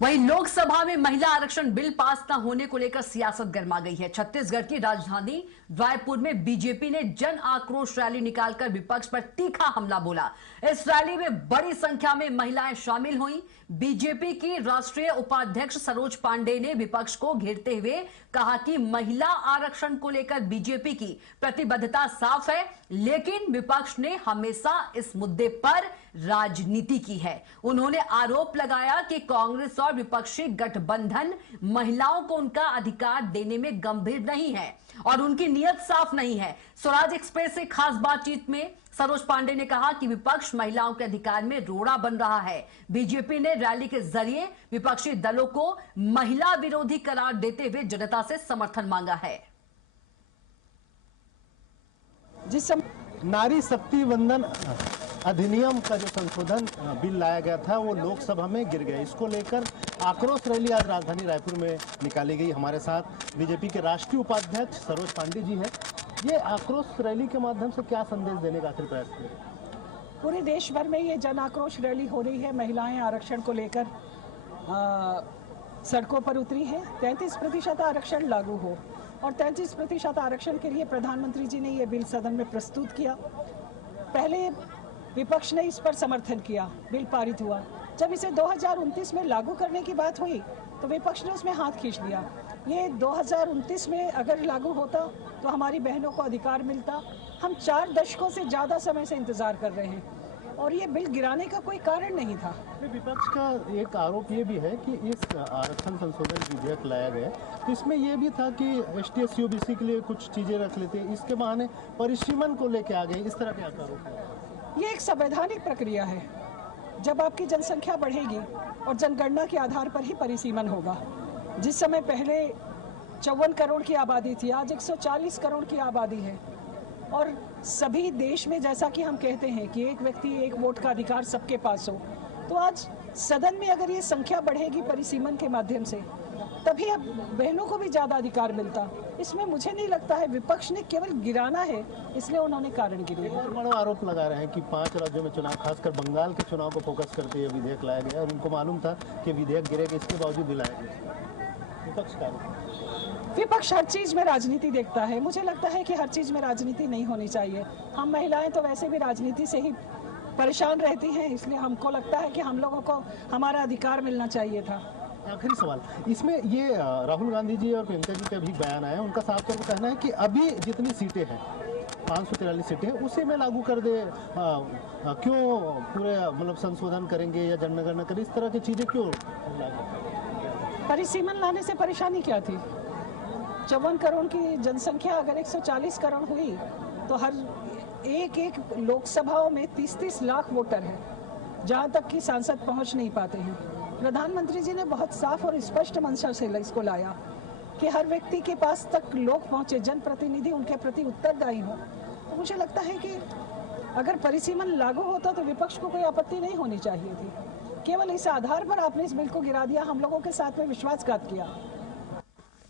वहीं लोकसभा में महिला आरक्षण बिल पास न होने को लेकर सियासत गर्मा गई है। छत्तीसगढ़ की राजधानी रायपुर में बीजेपी ने जन आक्रोश रैली निकालकर विपक्ष पर तीखा हमला बोला। इस रैली में बड़ी संख्या में महिलाएं शामिल हुईं। बीजेपी की राष्ट्रीय उपाध्यक्ष सरोज पांडे ने विपक्ष को घेरते हुए कहा कि महिला आरक्षण को लेकर बीजेपी की प्रतिबद्धता साफ है, लेकिन विपक्ष ने हमेशा इस मुद्दे पर राजनीति की है। उन्होंने आरोप लगाया कि कांग्रेस और विपक्षी गठबंधन महिलाओं को उनका अधिकार देने में गंभीर नहीं है और उनकी नीयत साफ नहीं है। स्वराज एक्सप्रेस से खास बातचीत में सरोज पांडे ने कहा कि विपक्ष महिलाओं के अधिकार में रोड़ा बन रहा है। बीजेपी ने रैली के जरिए विपक्षी दलों को महिला विरोधी करार देते हुए जनता से समर्थन मांगा है। जिस नारी शक्ति वंदन अधिनियम का जो संशोधन बिल लाया गया था वो लोकसभा में गिर गया। इसको लेकर आक्रोश रैली आज राजधानी रायपुर में निकाली गई। हमारे साथ बीजेपी के राष्ट्रीय उपाध्यक्ष सरोज पांडे जी हैं। ये आक्रोश रैली के माध्यम से क्या संदेश देने का आखिर प्रयास किया? पूरे देश भर में ये जन आक्रोश रैली हो रही है। महिलाएं आरक्षण को लेकर सड़कों पर उतरी हैं। 33% आरक्षण लागू हो और 33% आरक्षण के लिए प्रधानमंत्री जी ने ये बिल सदन में प्रस्तुत किया। पहले विपक्ष ने इस पर समर्थन किया, बिल पारित हुआ। जब इसे 2029 में लागू करने की बात हुई तो विपक्ष ने उसमें हाथ खींच लिया। ये 2029 में अगर लागू होता तो हमारी बहनों को अधिकार मिलता। हम 4 दशकों से ज़्यादा समय से इंतजार कर रहे हैं और ये बिल गिराने का कोई कारण नहीं था। विपक्ष का एक आरोप ये भी है कि इस आरक्षण संशोधन विधेयक लाया गया तो इसमें यह भी था कि ST SC OBC के लिए कुछ चीज़ें रख लेते, इसके बहाने परिसीमन को लेके आ गए। इस तरह के आरोप है। ये एक संवैधानिक प्रक्रिया है। जब आपकी जनसंख्या बढ़ेगी और जनगणना के आधार पर ही परिसीमन होगा। जिस समय पहले 54 करोड़ की आबादी थी, आज 140 करोड़ की आबादी है और सभी देश में जैसा कि हम कहते हैं कि एक व्यक्ति एक वोट का अधिकार सबके पास हो, तो आज सदन में अगर ये संख्या बढ़ेगी परिसीमन के माध्यम से तभी अब बहनों को भी ज़्यादा अधिकार मिलता। इसमें मुझे नहीं लगता है विपक्ष ने केवल गिराना है, इसलिए उन्होंने कारण गिरे। और बड़ा आरोप लगा रहे हैं कि 5 राज्यों में चुनाव, खासकर बंगाल के चुनाव को फोकस करते हुए विधेयक लाया गया और उनको मालूम था कि विधेयक गिरेगा, इसके बावजूद भी लाया गया। विपक्ष हर चीज में राजनीति देखता है। मुझे लगता है कि हर चीज में राजनीति नहीं होनी चाहिए। हम महिलाएं तो वैसे भी राजनीति से ही परेशान रहती हैं, इसलिए हमको लगता है कि हम लोगों को हमारा अधिकार मिलना चाहिए था। आखिरी सवाल, इसमें ये राहुल गांधी जी और प्रियंका जी का भी बयान आया। उनका साफ तौर पर कहना है कि अभी जितनी सीटें हैं 543 सीटें उसे में लागू कर दे। क्यों पूरे मतलब संशोधन करेंगे या जनगणना करें, इस तरह की चीजें क्यों लागू? परिसीमन लाने से परेशानी क्या थी? 54 करोड़ की जनसंख्या अगर 140 करोड़ हुई तो हर एक लोकसभाओं में 30-30 लाख वोटर हैं, जहां तक कि सांसद पहुंच नहीं पाते हैं। प्रधानमंत्री जी ने बहुत साफ और स्पष्ट मंशा से इसको लाया कि हर व्यक्ति के पास तक लोग पहुंचे, जनप्रतिनिधि उनके प्रति उत्तरदायी हो। तो मुझे लगता है कि अगर परिसीमन लागू होता तो विपक्ष को कोई आपत्ति नहीं होनी चाहिए थी। केवल इस आधार पर आपने इस बिल को गिरा दिया, हम लोगों के साथ में विश्वासघात किया।